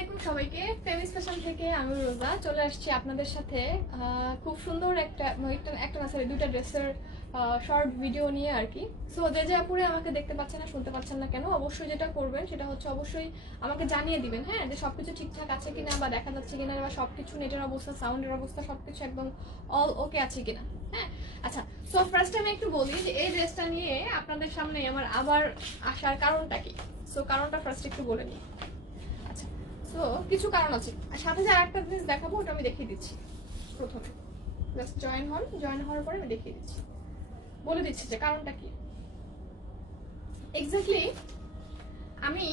আলাইকুম সবাইকে। ফেমিস ফ্যাশন থেকে আমি রোজা চলে আসছি আপনাদের সাথে খুব সুন্দর দুইটা ড্রেসের শর্ট ভিডিও নিয়ে আর কি। সো যে আপুরে আমাকে দেখতে পাচ্ছেন না শুনতে পাচ্ছেন না কেন, অবশ্যই যেটা করবেন সেটা হচ্ছে অবশ্যই আমাকে জানিয়ে দিবেন, হ্যাঁ, যে সবকিছু ঠিকঠাক আছে কিনা বা দেখা যাচ্ছে কিনা বা সবকিছু নেটের অবস্থা সাউন্ডের অবস্থা সবকিছু একদম অল ওকে আছে কিনা। হ্যাঁ, আচ্ছা, সো ফার্স্ট আমি একটু বলি যে এই ড্রেসটা নিয়ে আপনাদের সামনে আমার আবার আসার কারণটা কি। সো কারণটা ফার্স্ট একটু বলে নিই। আচ্ছা, সো কিছু কারণ আছে, আর সাথে যে আরেকটা জিনিস দেখাবো ওটা আমি দেখিয়ে দিচ্ছি। প্রথমে জাস্ট জয়েন হওয়ার পরে আমি দেখিয়ে দিচ্ছি, বলে দিচ্ছি যে কারণটা কি এক্স্যাক্টলি। আমি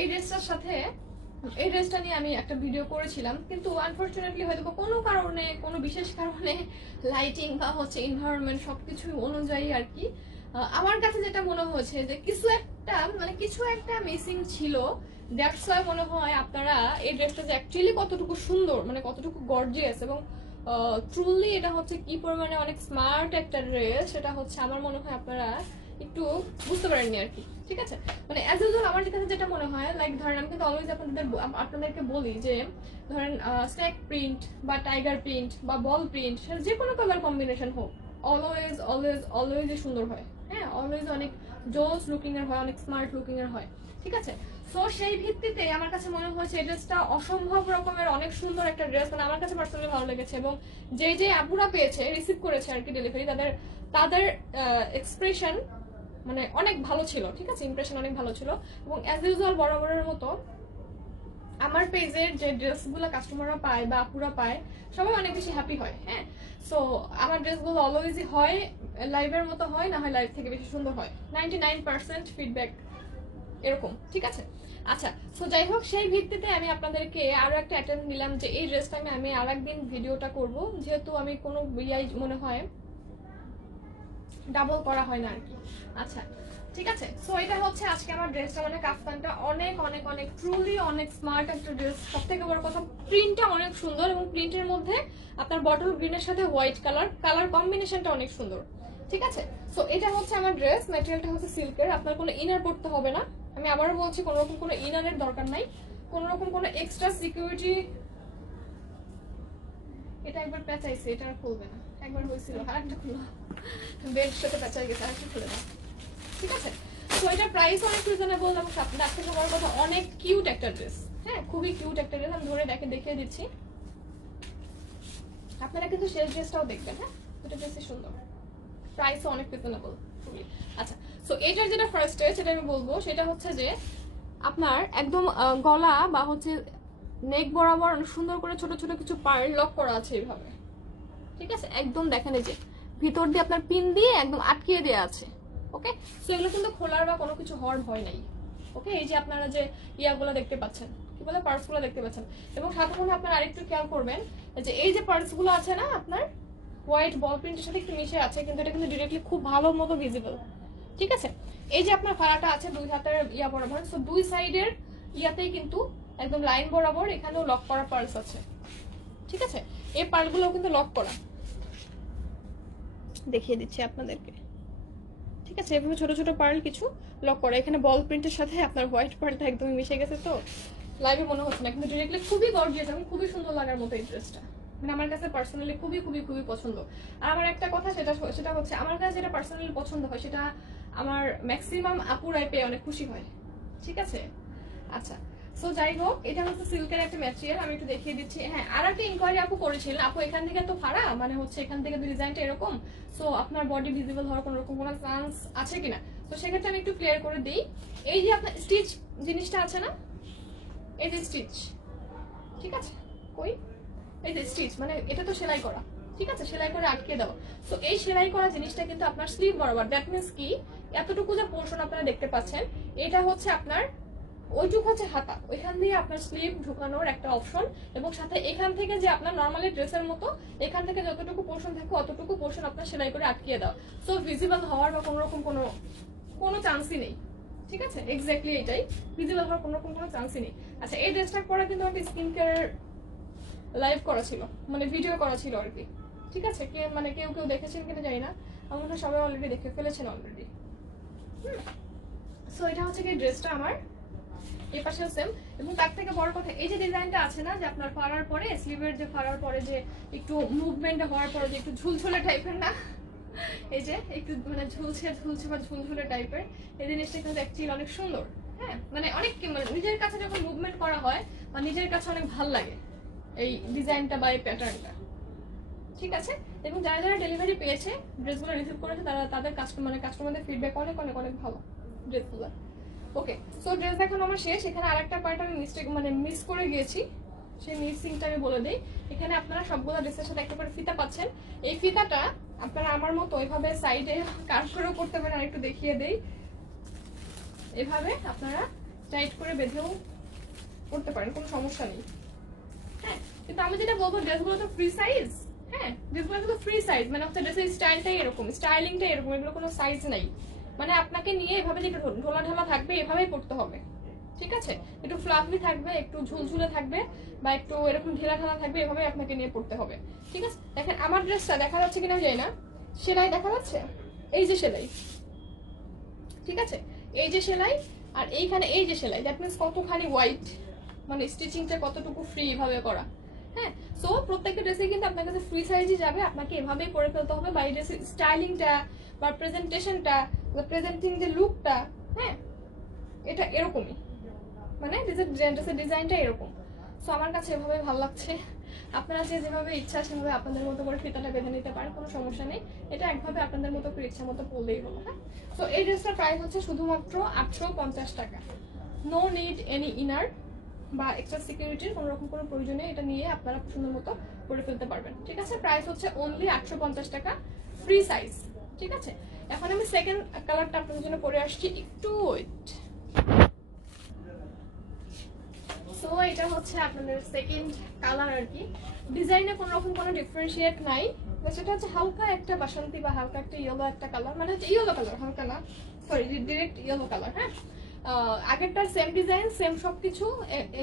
এই ড্রেসটা নিয়ে আমি একটা ভিডিও করেছিলাম, কিন্তু আনফরচুনেটলি হয়তো কোনো কারণে, কোনো বিশেষ কারণে, লাইটিং বা হচ্ছে এনভায়রনমেন্ট সবকিছু অনুযায়ী আর কি আমার কাছে যেটা মনে হয়েছে যে কিছু একটা মিসিং ছিল। দ্যাটস ওয়াই মনে হয় আপনারা এই ড্রেসটা যে অ্যাকচুয়ালি কতটুকু সুন্দর, মানে কতটুকু গর্জিয়াস এবং ট্রুলি এটা হচ্ছে কি পরিমাণে অনেক স্মার্ট একটা ড্রেস, সেটা হচ্ছে আমার মনে হয় আপনারা একটু বুঝতে পারেননি আর কি। ঠিক আছে, মানে অ্যাজ ইউজুয়াল আমার কাছে যেটা মনে হয়, লাইক ধরেন আমি কিন্তু অলওয়েজ আপনাদেরকে বলি যে ধরেন স্ন্যাক প্রিন্ট বা টাইগার প্রিন্ট বা বল প্রিন্ট, সেটা যে কোনো কালার কম্বিনেশন হোক, অলওয়েজ অলওয়েজ অলওয়েজই সুন্দর হয়। হ্যাঁ, অলওয়েজ অনেক জোস লুকিং এর হয়, অনেক স্মার্ট লুকিং এর হয়। ঠিক আছে, সো সেই ভিত্তিতে আমার কাছে মনে হয়েছে এই ড্রেসটা অসম্ভব রকমের অনেক সুন্দর একটা ড্রেস, মানে আমার কাছে পার্সোনালি ভালো লেগেছে। এবং যে আপুরা পেয়েছে, রিসিভ করেছে আর কি ডেলিভারি, তাদের এক্সপ্রেশন মানে অনেক ভালো ছিল। ঠিক আছে, ইমপ্রেশন অনেক ভালো ছিল। এবং অ্যাজ ইউজুয়াল বরাবরের মতো আমার পেজের যে ড্রেসগুলো কাস্টমাররা পায় বা আপুরা পায় সবাই অনেক বেশি হ্যাপি হয়। হ্যাঁ, সো আমার ড্রেসগুলো অলওয়েজই হয় লাইভের মতো হয়, না হয় লাইভ থেকে বেশি সুন্দর হয়। 99% ফিডব্যাক এরকম। ঠিক আছে, আচ্ছা, সো যাই হোক, সেই ভিত্তিতে আমি আপনাদেরকে আরো একটা অ্যাটেন্ড নিলাম যে এই ড্রেসটা আমি আর একদিন ভিডিওটা করব, যেহেতু আমি কোনো মনে হয় ডাবল করা হয় না আর কি। আচ্ছা, ঠিক আছে, সো এটা হচ্ছে আজকে আমার ড্রেসটা, মানে কাফতানটা অনেক অনেক অনেক ট্রুলি অনেক স্মার্ট একটা ড্রেস। সব থেকে বড় কথা, প্রিন্টটা অনেক সুন্দর এবং প্রিন্টের মধ্যে আপনার বটল গ্রিনের সাথে হোয়াইট কালার কম্বিনেশনটা অনেক সুন্দর। ঠিক আছে, সো এটা হচ্ছে আমার ড্রেস, ম্যাটেরিয়ালটা হচ্ছে সিল্কের, আপনার কোনো ইনার পড়তে হবে না। আমি আবারও বলছি, কোনো রকম কোনো ইনারের দরকার নাই, কোনো রকম কোনো এক্সট্রা সিকিউরিটি। এটা একবার পেঁচাইছে, এটা আর খুলবে না, একবার হয়েছিল আর একটা খুলো, বেড সাথে পেঁচাই গেছে, আর একটু খুলে দাও। ঠিক আছে, তো এটার প্রাইস অনেক রিজনেবল এবং তার থেকে বড় কথা অনেক কিউট একটা ড্রেস। হ্যাঁ, খুবই কিউট একটা ড্রেস। আমি ধরে দেখিয়ে দিচ্ছি, আপনারা কিন্তু শেষ ড্রেসটাও দেখবেন। হ্যাঁ, দুটো ড্রেসই সুন্দর, প্রাইসও অনেক রিজনেবল খুবই। আচ্ছা, সো এটার যেটা ফার্স্ট ড্রেস সেটা আমি বলবো, সেটা হচ্ছে যে আপনার একদম গলা বা হচ্ছে নেক বরাবর অনেক সুন্দর করে ছোট ছোট কিছু পার্ল লক করা আছে এইভাবে। ঠিক আছে, একদম দেখেন এই যে ভিতর দিয়ে আপনার পিন দিয়ে একদম আটকিয়ে দেওয়া আছে। ওকে, সো এগুলো কিন্তু খোলার বা কোনো কিছু হওয়ার ভয় নাই। ওকে, এই যে আপনারা যে ইয়াগুলো দেখতে পাচ্ছেন, কি বলে, পার্টসগুলো দেখতে পাচ্ছেন। এবং সাথে মনে আপনারা আরেকটু খেয়াল করবেন যে এই যে পার্টসগুলো আছে না, আপনার হোয়াইট বল প্রিন্টের সাথে একটু মিশে আছে, কিন্তু এটা কিন্তু ডিরেক্টলি খুব ভালো মতো ভিজিবল। ঠিক আছে, এই যে আপনার ফাড়াটা আছে দুই হাতের ইয়া বরাবর, সো দুই সাইডের ইয়াতেই কিন্তু একদম লাইন বরাবর এখানেও লক করা পার্টস আছে। ঠিক আছে, এই পার্টগুলো কিন্তু লক করা, দেখিয়ে দিচ্ছি আপনাদেরকে। ঠিক আছে, এভাবে ছোট ছোট পার্ল কিছু লক করা, এখানে বল প্রিন্টের সাথে আপনার হোয়াইট পার্লটা একদমই মিশে গেছে, তো লাইভে মনে হচ্ছে না, কিন্তু ডিরেক্টলি খুবই গর্জিয়াস এবং খুবই সুন্দর লাগার মতো এই ড্রেসটা। মানে আমার কাছে পার্সোনালি খুবই খুবই খুবই পছন্দ। আর আমার একটা কথা, সেটা হচ্ছে আমার কাছে যেটা পার্সোনালি পছন্দ হয় সেটা আমার ম্যাক্সিমাম আপুরাই পেয়ে অনেক খুশি হয়। ঠিক আছে, আচ্ছা, সো যাই হোক, এটা হচ্ছে সিল্কের একটা ম্যাটেরিয়াল, আমি একটু দেখিয়ে দিচ্ছি। হ্যাঁ, আর একটা ইনকোয়ারি আপু করেছিলেন, আপু এখান থেকে তো ফাড়া, মানে হচ্ছে এখান থেকে ডিজাইনটা এরকম, সো আপনার বডি ভিজিবল হওয়ার কোনো রকম কোনো চান্স আছে কিনা। তো সেক্ষেত্রে আমি একটু ক্লিয়ার করে দিই, এই যে আপনার স্টিচ জিনিসটা আছে না, এই যে স্টিচ, ঠিক আছে, কই, এই যে স্টিচ, মানে এটা তো সেলাই করা। ঠিক আছে, সেলাই করে আটকে দাও। তো এই সেলাই করা জিনিসটা কিন্তু আপনার স্লিভ বরাবর, দ্যাট মিনস কি, এতটুকু যে পোর্শন আপনারা দেখতে পাচ্ছেন এটা হচ্ছে আপনার ওইটুকু হচ্ছে হাতা, ওইখান দিয়ে আপনার স্লিভ ঢুকানোর একটা অপশন। এবং সাথে এখান থেকে যে আপনার নর্মালি ড্রেসের মতো এখান থেকে যতটুকু পোর্শন থাকে অতটুকু পোর্শন আপনার সেলাই করে আটকিয়ে দাও, সো ভিজিবল হওয়ার বা কোনো রকম কোনো চান্সই নেই। ঠিক আছে, এক্স্যাক্টলি এটাই, ভিজিবল হওয়ার কোনো রকম কোনো চান্সই নেই। আচ্ছা, এই ড্রেসটা পরে কিন্তু একটা স্কিন কেয়ার লাইভ করা ছিল, মানে ভিডিও করা ছিল আর কি। ঠিক আছে, কেউ দেখেছেন কিনা জানি না, আমার মনে হয় সবাই অলরেডি দেখে ফেলেছেন অলরেডি। সো এটা হচ্ছে কি ড্রেসটা আমার, এই পাশেও সেম। এবং তার থেকে বড় কথা, এই যে ডিজাইনটা আছে না, যে আপনার ফাড়ার পরে স্লিভের যে ফাড়ার পরে যে একটু মুভমেন্ট হওয়ার পরে যে একটু ঝুলঝুলে টাইপের না, এই যে একটু মানে ঝুলছে বা ঝুলঝুলে টাইপের, এই জিনিসটা কিন্তু অ্যাকচুয়ালি অনেক সুন্দর। হ্যাঁ, মানে অনেক মানে নিজের কাছে যখন মুভমেন্ট করা হয় বা নিজের কাছে অনেক ভাল লাগে এই ডিজাইনটা বা এই প্যাটার্নটা। ঠিক আছে, এবং যারা যারা ডেলিভারি পেয়েছে, ড্রেসগুলো রিসিভ করেছে, তারা তাদের কাস্টমারদের ফিডব্যাক অনেক অনেক অনেক ভালো ড্রেসগুলো। ওকে, সো ড্রেস দেখানো আমার শেষ। এখানে আরেকটা পার্ট আমি মিস করে গিয়েছি, সেই মিসিংটা আমি বলে দিই। এখানে আপনারা সবগুলো ড্রেসের সাথে একটা করে ফিতা পাচ্ছেন। এই ফিতাটা আপনারা আমার মতো ওইভাবে সাইডে কাট করেও করতে পারেন, আর একটু দেখিয়ে দেই। এভাবে আপনারা টাইট করে বেঁধেও করতে পারেন, কোনো সমস্যা নেই। হ্যাঁ, কিন্তু আমি যেটা বলবো, ড্রেসগুলো তো ফ্রি সাইজ। হ্যাঁ, ড্রেসগুলো কিন্তু ফ্রি সাইজ, মানে হচ্ছে ড্রেসের স্টাইলটাই এরকম, স্টাইলিংটাই এরকম, এগুলো কোনো সাইজ নাই। মানে আপনাকে নিয়ে এভাবে যে একটু ঢোলা ঢালা থাকবে, এভাবেই পড়তে হবে। ঠিক আছে, একটু ফ্লাফি থাকবে, একটু ঝুলঝুলে থাকবে, বা একটু এরকম ঢেলা ঢালা থাকবে, এভাবে আপনাকে নিয়ে পড়তে হবে। ঠিক আছে, দেখেন আমার ড্রেসটা দেখা যাচ্ছে কিনা জানি না, সেলাই দেখা যাচ্ছে, এই যে সেলাই। ঠিক আছে, এই যে সেলাই, আর এইখানে এই যে সেলাই, দ্যাট মিনস কতখানি হোয়াইট, মানে স্টিচিংটা কতটুকু ফ্রি ভাবে করা। হ্যাঁ, সো প্রত্যেকটা ড্রেসে কিন্তু আপনার কাছে ফ্রি সাইজই যাবে, আপনাকে এভাবেই করে ফেলতে হবে। বা এই ড্রেসের স্টাইলিংটা বা প্রেজেন্টেশনটা বা প্রেজেন্টিং যে লুকটা, হ্যাঁ, এটা এরকমই, মানে ড্রেসের ডিজাইনটা এরকম। সো আমার কাছে এভাবেই ভালো লাগছে। আপনারা যে যেভাবে ইচ্ছা সেভাবে আপনাদের মতো করে ফিতাটা বেঁধে নিতে পারেন, কোনো সমস্যা নেই। এটা একভাবে আপনাদের মতো করে ইচ্ছা মতো পরলেই হলো। হ্যাঁ, তো এই ড্রেসটার প্রাইস হচ্ছে শুধুমাত্র 850 টাকা। নো নিড এনি ইনার বা এক্সট্রা সিকিউরিটির কোনো রকম কোনো প্রয়োজন নেই, এটা নিয়ে আপনারা সুন্দর মতো করে ফেলতে পারবেন। ঠিক আছে, প্রাইস হচ্ছে অনলি 850 টাকা, ফ্রি সাইজ। ঠিক আছে, এখন আমি সেকেন্ড কালারটা আপনাদের জন্য পরে আসছি, একটু ওয়েট। সো এটা হচ্ছে আপনাদের সেকেন্ড কালার আর কি। ডিজাইনে কোনো রকম কোনো ডিফারেন্সিয়েট নাই, সেটা হচ্ছে হালকা একটা বাসন্তী বা হালকা একটা ইয়েলো একটা কালার, মানে হচ্ছে ইয়েলো কালার, হালকা না, সরি ডিরেক্ট ইয়েলো কালার। হ্যাঁ, আগেরটার সেম ডিজাইন, সেম সবকিছু,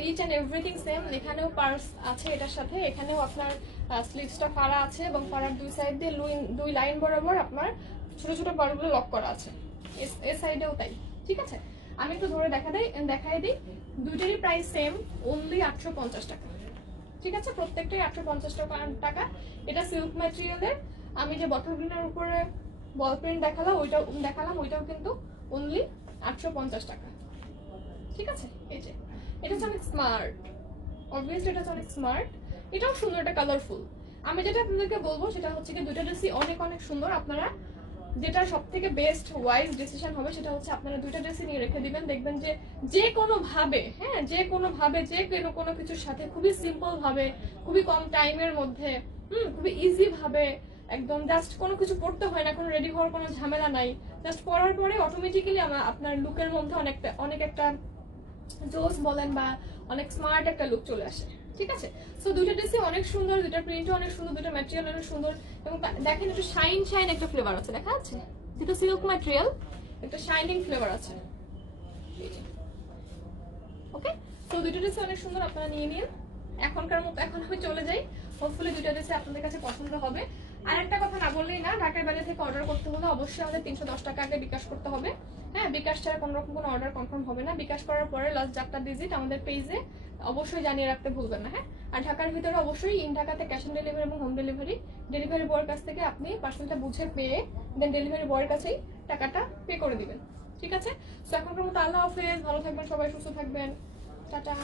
এইচ অ্যান্ড এভরিথিং সেম। এখানেও পার্স আছে এটার সাথে, এখানেও আপনার স্লিভসটা ফাড়া আছে, এবং ফাড়ার দুই সাইড দিয়ে দুই লাইন বরাবর আপনার ছোট ছোট পার্টগুলো লক করা আছে, এ সাইডেও তাই। ঠিক আছে, আমি একটু ধরে দেখাই দিই। দুইটারই প্রাইস সেম, অনলি 850 টাকা। ঠিক আছে, প্রত্যেকটাই 850 টাকা। এটা সিল্ক ম্যাটেরিয়ালের। আমি যে বটল গ্রিনের উপরে বল প্রিন্ট দেখালাম, ওইটাও কিন্তু অনলি 850 টাকা। ঠিক আছে, এই যে এটা হচ্ছে অনেক স্মার্ট, অবভিয়াসলি এটা হচ্ছে অনেক স্মার্ট, এটাও সুন্দর, একটা কালারফুল। আমি যেটা আপনাদেরকে বলবো সেটা হচ্ছে কি, দুইটা ড্রেসই অনেক অনেক সুন্দর। আপনারা যেটা সব থেকে বেস্ট ওয়াইজ ডিসিশন হবে সেটা হচ্ছে আপনারা দুইটা ড্রেসই নিয়ে রেখে দিবেন। দেখবেন যে কোনো ভাবে, হ্যাঁ, যে কোনো কিছুর সাথে খুবই সিম্পল ভাবে, খুবই কম টাইমের মধ্যে, খুবই ইজি ভাবে, একদম জাস্ট কোনো কিছু পড়তে হয় না, কোনো রেডি হওয়ার কোনো ঝামেলা নাই। জাস্ট পরার পরে অটোমেটিক্যালি আপনার লুকের মধ্যে অনেক একটা জোস বলেন বা অনেক স্মার্ট একটা লুক চলে আসে। ঠিক আছে, সো দুইটা ড্রেসই অনেক সুন্দর, দুইটা প্রিন্টও অনেক সুন্দর, দুইটা ম্যাটেরিয়াল অনেক সুন্দর। এবং দেখেন একটু শাইন একটা ফ্লেভার আছে, দেখা যাচ্ছে, যেটা সিল্ক ম্যাটেরিয়াল, একটা শাইনিং ফ্লেভার আছে। ওকে, তো দুইটা ড্রেসই অনেক সুন্দর, আপনারা নিয়ে নিন। এখনকার মতো এখন আমি চলে যাই, হোপফুলি দুইটা ড্রেসই আপনাদের কাছে পছন্দ হবে। আর একটা কথা না বললেই না, ঢাকার বাইরে থেকে অর্ডার করতে হলে অবশ্যই আমাদের 310 টাকা আগে বিকাশ করতে হবে। হ্যাঁ, বিকাশ ছাড়া কোনো রকম কোনো অর্ডার কনফার্ম হবে না। বিকাশ করার পরে লাস্ট 4টা ডিজিট আমাদের পেজে অবশ্যই জানিয়ে রাখতে ভুলবেন না। হ্যাঁ, আর ঢাকার ভিতরে অবশ্যই ইন ঢাকাতে ক্যাশ অন ডেলিভারি এবং হোম ডেলিভারি বয়ের কাছ থেকে আপনি পার্সেলটা বুঝে পেয়ে দেন ডেলিভারি বয়ের কাছেই টাকাটা পে করে দিবেন। ঠিক আছে, তো এখনকার মতো আল্লাহ হাফেজ, ভালো থাকবেন সবাই, সুস্থ থাকবেন, টাটা।